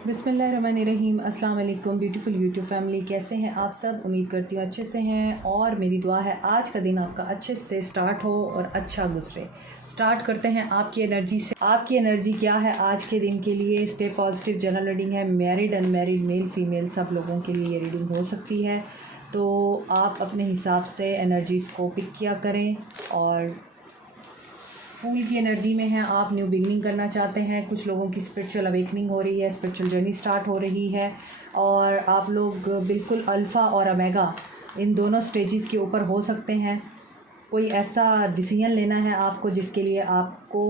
बिस्मिल्लाहिर्रहमानिर्रहीम। अस्सलाम वालेकुम ब्यूटीफुल यूट्यूब फैमिली, कैसे हैं आप सब? उम्मीद करती हूँ अच्छे से हैं और मेरी दुआ है आज का दिन आपका अच्छे से स्टार्ट हो और अच्छा गुजरे। स्टार्ट करते हैं आपकी एनर्जी से। आपकी एनर्जी क्या है आज के दिन के लिए? स्टे पॉजिटिव जनरल रीडिंग है, मैरिड अनमैरिड मेल फीमेल सब लोगों के लिए ये रीडिंग हो सकती है, तो आप अपने हिसाब से एनर्जीज़ को पिक किया करें। और फूल की एनर्जी में हैं आप, न्यू बिगनिंग करना चाहते हैं, कुछ लोगों की स्पिरिचुअल अवेकनिंग हो रही है, स्पिरिचुअल जर्नी स्टार्ट हो रही है और आप लोग बिल्कुल अल्फ़ा और ओमेगा इन दोनों स्टेजेस के ऊपर हो सकते हैं। कोई ऐसा डिसीजन लेना है आपको जिसके लिए आपको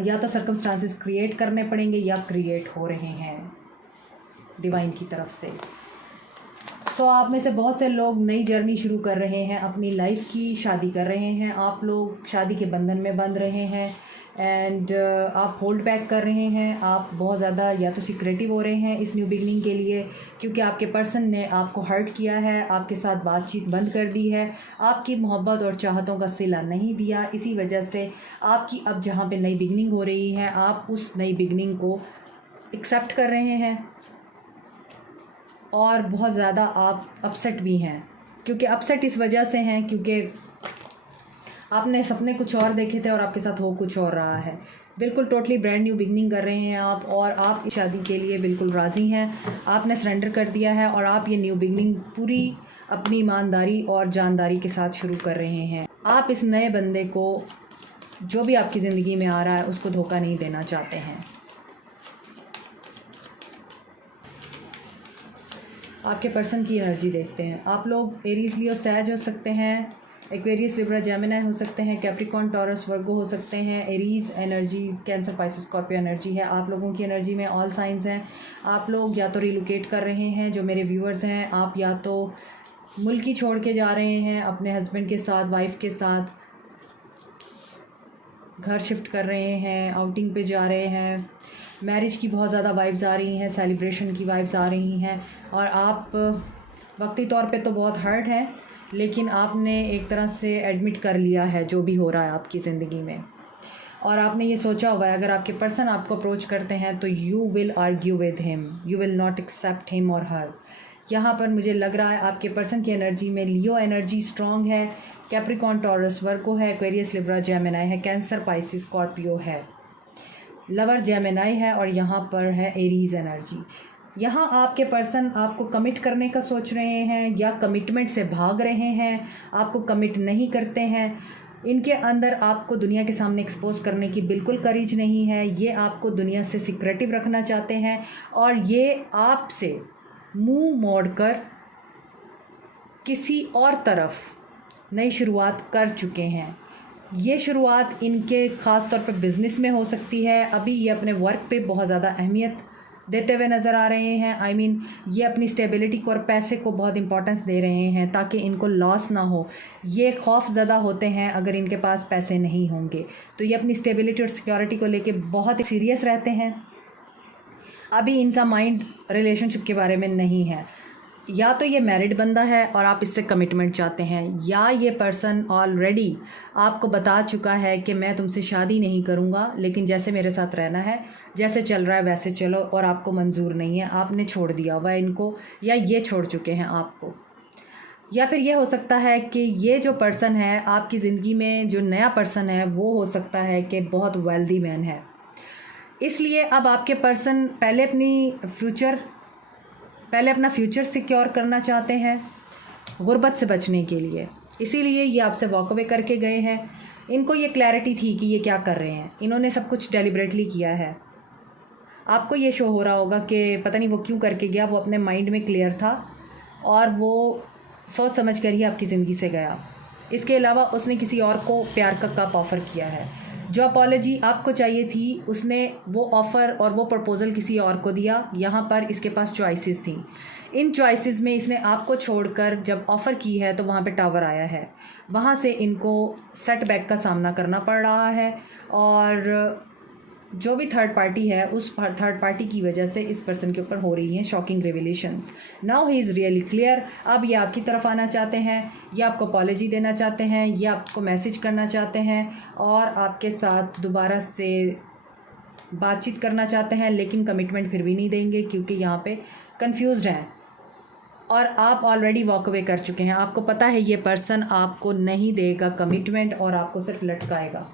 या तो सर्कमस्टांसेस क्रिएट करने पड़ेंगे या क्रिएट हो रहे हैं डिवाइन की तरफ से। सो आप में से बहुत से लोग नई जर्नी शुरू कर रहे हैं अपनी लाइफ की, शादी कर रहे हैं, आप लोग शादी के बंधन में बंध रहे हैं एंड आप होल्ड बैक कर रहे हैं। आप बहुत ज़्यादा या तो सिक्रेटिव हो रहे हैं इस न्यू बिगनिंग के लिए, क्योंकि आपके पर्सन ने आपको हर्ट किया है, आपके साथ बातचीत बंद कर दी है, आपकी मोहब्बत और चाहतों का सिला नहीं दिया। इसी वजह से आपकी अब जहाँ पे नई बिगनिंग हो रही है, आप उस नई बिगनिंग को एक्सेप्ट कर रहे हैं और बहुत ज़्यादा आप अपसेट भी हैं। क्योंकि अपसेट इस वजह से हैं क्योंकि आपने सपने कुछ और देखे थे और आपके साथ हो कुछ और रहा है। बिल्कुल टोटली ब्रांड न्यू बिगनिंग कर रहे हैं आप और आप इस शादी के लिए बिल्कुल राज़ी हैं। आपने सरेंडर कर दिया है और आप ये न्यू बिगनिंग पूरी अपनी ईमानदारी और जानदारी के साथ शुरू कर रहे हैं। आप इस नए बंदे को, जो भी आपकी ज़िंदगी में आ रहा है, उसको धोखा नहीं देना चाहते हैं। आपके पर्सन की एनर्जी देखते हैं। आप लोग एरीज लियो सैज हो सकते हैं, एक्वेरियस लिब्रा जेमिनी हो सकते हैं, कैप्रिकॉर्न टॉरस वर्गो हो सकते हैं। Aries energy cancer Pisces Scorpio energy है। आप लोगों की एनर्जी में ऑल साइंस हैं। आप लोग या तो रिलोकेट कर रहे हैं, जो मेरे व्यूअर्स हैं, आप या तो मुल्क ही छोड़ के जा रहे हैं अपने हस्बैंड के साथ, वाइफ के साथ, घर शिफ्ट कर रहे हैं, आउटिंग पे जा रहे हैं, मैरिज की बहुत ज़्यादा वाइब्स आ रही हैं, सेलिब्रेशन की वाइब्स आ रही हैं और आप वक्ती तौर पे तो बहुत हर्ट हैं, लेकिन आपने एक तरह से एडमिट कर लिया है जो भी हो रहा है आपकी ज़िंदगी में। और आपने ये सोचा हुआ है अगर आपके पर्सन आपको अप्रोच करते हैं तो you will argue with him, you will not accept him और हर। यहाँ पर मुझे लग रहा है आपके पर्सन की एनर्जी में लियो एनर्जी स्ट्रॉन्ग है, कैप्रिकॉर्न टॉरस वर्गो है, एक्वेरियस लिब्रा जेमिनी है, कैंसर पाइसेस स्कॉर्पियो है, लवर जेमिनी है और यहाँ पर है एरीज एनर्जी। यहाँ आपके पर्सन आपको कमिट करने का सोच रहे हैं या कमिटमेंट से भाग रहे हैं, आपको कमिट नहीं करते हैं। इनके अंदर आपको दुनिया के सामने एक्सपोज करने की बिल्कुल करेज नहीं है। ये आपको दुनिया से सिक्रेटिव रखना चाहते हैं और ये आपसे मुंह मोड़कर किसी और तरफ नई शुरुआत कर चुके हैं। ये शुरुआत इनके ख़ास तौर पे बिज़नेस में हो सकती है। अभी ये अपने वर्क पे बहुत ज़्यादा अहमियत देते हुए नज़र आ रहे हैं। ये अपनी स्टेबिलिटी को और पैसे को बहुत इंपॉर्टेंस दे रहे हैं ताकि इनको लॉस ना हो। ये खौफ ज़्यादा होते हैं अगर इनके पास पैसे नहीं होंगे, तो ये अपनी स्टेबिलिटी और सिक्योरिटी को लेके बहुत सीरियस रहते हैं। अभी इनका माइंड रिलेशनशिप के बारे में नहीं है। या तो ये मैरिड बंदा है और आप इससे कमिटमेंट चाहते हैं, या ये पर्सन ऑलरेडी आपको बता चुका है कि मैं तुमसे शादी नहीं करूँगा, लेकिन जैसे मेरे साथ रहना है, जैसे चल रहा है वैसे चलो, और आपको मंजूर नहीं है, आपने छोड़ दिया हुआ है इनको या ये छोड़ चुके हैं आपको। या फिर ये हो सकता है कि ये जो पर्सन है आपकी ज़िंदगी में, जो नया पर्सन है, वो हो सकता है कि बहुत वेल्दी मैन है। इसलिए अब आपके पर्सन पहले अपना फ्यूचर सिक्योर करना चाहते हैं गुर्बत से बचने के लिए, इसीलिए ये आपसे वॉक अवे करके गए हैं। इनको ये क्लैरिटी थी कि ये क्या कर रहे हैं, इन्होंने सब कुछ डेलिबरेटली किया है। आपको ये शो हो रहा होगा कि पता नहीं वो क्यों करके गया, वो अपने माइंड में क्लियर था और वो सोच समझ कर ही आपकी ज़िंदगी से गया। इसके अलावा उसने किसी और को प्यार का कप ऑफ़र किया है। जो अपॉलॉजी आपको चाहिए थी उसने वो ऑफ़र और वो प्रपोज़ल किसी और को दिया। यहाँ पर इसके पास चॉइसेस थी, इन चॉइसेस में इसने आपको छोड़कर जब ऑफ़र की है तो वहाँ पे टावर आया है, वहाँ से इनको सेटबैक का सामना करना पड़ रहा है। और जो भी थर्ड पार्टी है, उस थर्ड पार्टी की वजह से इस पर्सन के ऊपर हो रही हैं shocking revelations. Now he is really clear. अब ये आपकी तरफ आना चाहते हैं, ये आपको अपॉलॉजी देना चाहते हैं, ये आपको मैसेज करना चाहते हैं और आपके साथ दोबारा से बातचीत करना चाहते हैं लेकिन कमिटमेंट फिर भी नहीं देंगे क्योंकि यहाँ पे कंफ्यूज्ड हैं और आप ऑलरेडी वॉक अवे कर चुके हैं। आपको पता है ये पर्सन आपको नहीं देगा कमिटमेंट और आपको सिर्फ लटकाएगा।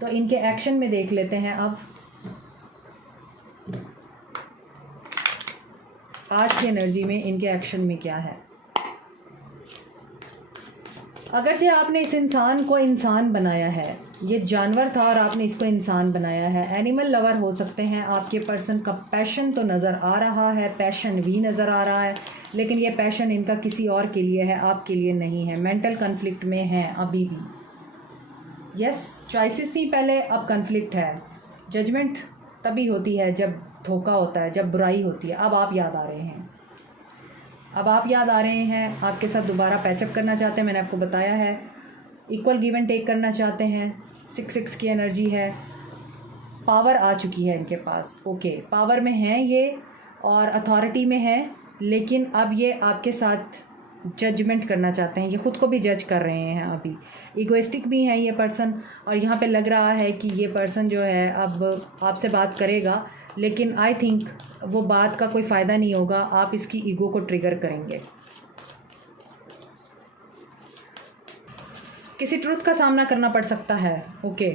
तो इनके एक्शन में देख लेते हैं अब आज की एनर्जी में इनके एक्शन में क्या है। अगर जो आपने इस इंसान को इंसान बनाया है, ये जानवर था और आपने इसको इंसान बनाया है, एनिमल लवर हो सकते हैं आपके पर्सन का। पैशन तो नज़र आ रहा है, पैशन भी नज़र आ रहा है, लेकिन ये पैशन इनका किसी और के लिए है, आपके लिए नहीं है। मेंटल कन्फ्लिक्ट में है अभी भी। यस, चॉइसेस थी पहले, अब कन्फ्लिक्ट है। जजमेंट तभी होती है जब धोखा होता है, जब बुराई होती है। अब आप याद आ रहे हैं, अब आप याद आ रहे हैं, आपके साथ दोबारा पैचअप करना चाहते हैं। मैंने आपको बताया है इक्वल गिव एंड टेक करना चाहते हैं। 6 की एनर्जी है, पावर आ चुकी है इनके पास। ओके, पावर में है ये और अथॉरिटी में है, लेकिन अब ये आपके साथ जजमेंट करना चाहते हैं। ये ख़ुद को भी जज कर रहे हैं अभी। इगोइस्टिक भी हैं ये पर्सन और यहाँ पे लग रहा है कि ये पर्सन जो है अब आपसे बात करेगा, लेकिन आई थिंक वो बात का कोई फ़ायदा नहीं होगा। आप इसकी ईगो को ट्रिगर करेंगे। किसी ट्रुथ का सामना करना पड़ सकता है। ओके,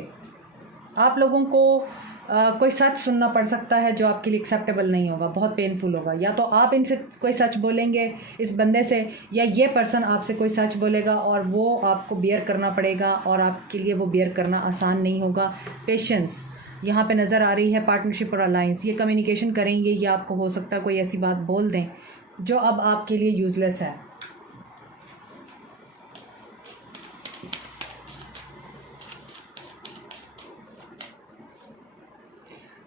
आप लोगों को कोई सच सुनना पड़ सकता है जो आपके लिए एक्सेप्टेबल नहीं होगा, बहुत पेनफुल होगा। या तो आप इनसे कोई सच बोलेंगे इस बंदे से, या ये पर्सन आपसे कोई सच बोलेगा और वो आपको बियर करना पड़ेगा और आपके लिए वो बियर करना आसान नहीं होगा। पेशेंस यहाँ पे नज़र आ रही है। पार्टनरशिप और अलायंस, ये कम्युनिकेशन करेंगे या आपको हो सकता है कोई ऐसी बात बोल दें जो अब आपके लिए यूज़लेस है।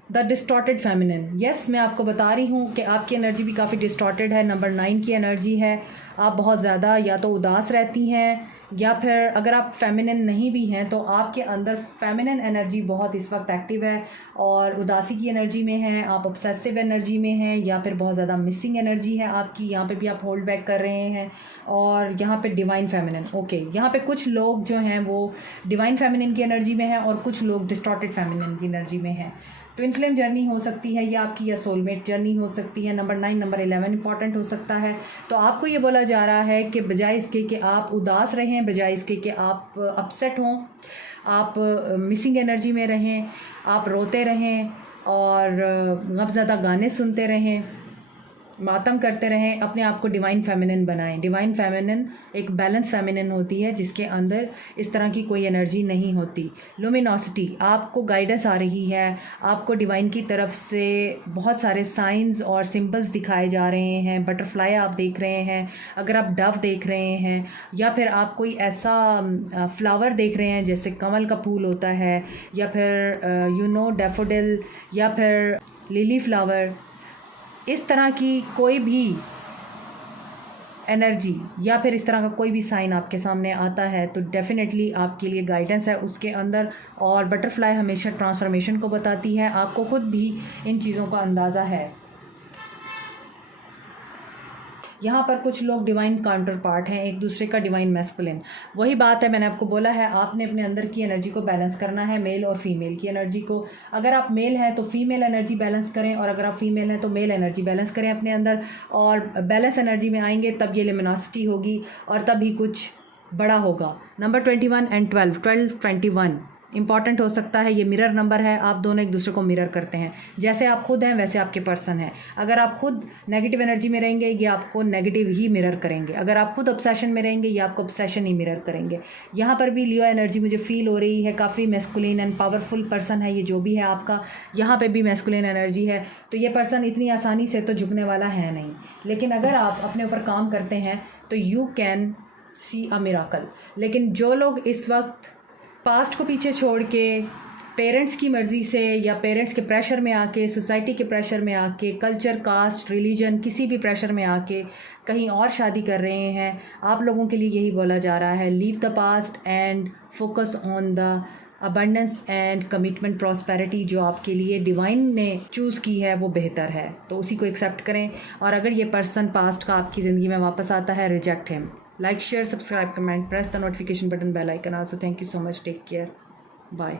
द डिस्टॉर्टेड फेमिनिन, यस, मैं आपको बता रही हूँ कि आपकी एनर्जी भी काफ़ी डिस्टॉर्टेड है। नंबर 9 की एनर्जी है। आप बहुत ज़्यादा या तो उदास रहती हैं, या फिर अगर आप फेमिनिन नहीं भी हैं तो आपके अंदर फेमिनिन एनर्जी बहुत इस वक्त एक्टिव है और उदासी की एनर्जी में है। आप ऑब्सेसिव एनर्जी में हैं या फिर बहुत ज़्यादा मिसिंग एनर्जी है आपकी। यहाँ पे भी आप होल्ड बैक कर रहे हैं। और यहाँ पे डिवाइन फेमिनिन, ओके, यहाँ पे कुछ लोग जो हैं वो डिवाइन फेमिनिन की एनर्जी में हैं और कुछ लोग डिस्टॉर्टेड फेमिनिन की एनर्जी में हैं। ट्विन फ्लेम जर्नी हो सकती है या आपकी, या सोलमेट जर्नी हो सकती है। नंबर 9, नंबर 11 इंपॉर्टेंट हो सकता है। तो आपको ये बोला जा रहा है कि बजाय इसके कि आप उदास रहें, बजाय इसके कि आप अपसेट हों, आप मिसिंग एनर्जी में रहें, आप रोते रहें और गमज़दा गाने सुनते रहें, मातम करते रहें, अपने आप को डिवाइन फेमिनिन बनाएं। डिवाइन फेमिनिन एक बैलेंस फेमिनिन होती है जिसके अंदर इस तरह की कोई एनर्जी नहीं होती। लुमिनोसिटी, आपको गाइडेंस आ रही है, आपको डिवाइन की तरफ से बहुत सारे साइंस और सिंबल्स दिखाए जा रहे हैं। बटरफ्लाई आप देख रहे हैं, अगर आप डव देख रहे हैं, या फिर आप कोई ऐसा फ्लावर देख रहे हैं जैसे कमल का फूल होता है, या फिर डैफोडिल, या फिर लिली फ्लावर, इस तरह की कोई भी एनर्जी या फिर इस तरह का कोई भी साइन आपके सामने आता है तो डेफिनेटली आपके लिए गाइडेंस है उसके अंदर। और बटरफ्लाई हमेशा ट्रांसफॉर्मेशन को बताती है, आपको खुद भी इन चीज़ों का अंदाज़ा है। यहाँ पर कुछ लोग डिवाइन काउंटर पार्ट हैं, एक दूसरे का डिवाइन मैस्कुलिन। वही बात है, मैंने आपको बोला है, आपने अपने अंदर की एनर्जी को बैलेंस करना है, मेल और फीमेल की एनर्जी को। अगर आप मेल हैं तो फीमेल एनर्जी बैलेंस करें, और अगर आप फीमेल हैं तो मेल एनर्जी बैलेंस करें अपने अंदर। और बैलेंस एनर्जी में आएंगे तब ये लिमिनोसिटी होगी और तभी कुछ बड़ा होगा। नंबर 21 एंड 12, 21 इंपॉर्टेंट हो सकता है। ये मिरर नंबर है, आप दोनों एक दूसरे को मिरर करते हैं। जैसे आप खुद हैं वैसे आपके पर्सन है। अगर आप खुद नेगेटिव एनर्जी में रहेंगे ये आपको नेगेटिव ही मिरर करेंगे, अगर आप खुद ऑब्सेशन में रहेंगे ये आपको ऑब्सेशन ही मिरर करेंगे। यहाँ पर भी लियो एनर्जी मुझे फील हो रही है, काफ़ी मैस्कुलिन एंड पावरफुल पर्सन है ये जो भी है आपका। यहाँ पर भी मैस्कुलिन एनर्जी है, तो ये पर्सन इतनी आसानी से तो झुकने वाला है नहीं। लेकिन अगर आप अपने ऊपर काम करते हैं तो you can see a miracle. लेकिन जो लोग इस वक्त पास्ट को पीछे छोड़ के पेरेंट्स की मर्ज़ी से या पेरेंट्स के प्रेशर में आके, सोसाइटी के प्रेशर में आके, कल्चर, कास्ट, रिलीजन, किसी भी प्रेशर में आके कहीं और शादी कर रहे हैं, आप लोगों के लिए यही बोला जा रहा है, leave the past and focus on the abundance and commitment prosperity. जो आपके लिए डिवाइन ने चूज़ की है वो बेहतर है, तो उसी को एक्सेप्ट करें। और अगर ये पर्सन पास्ट का आपकी ज़िंदगी में वापस आता है, reject him. Like, share, subscribe, comment, press the notification button, bell icon also. Thank you so much. Take care. Bye.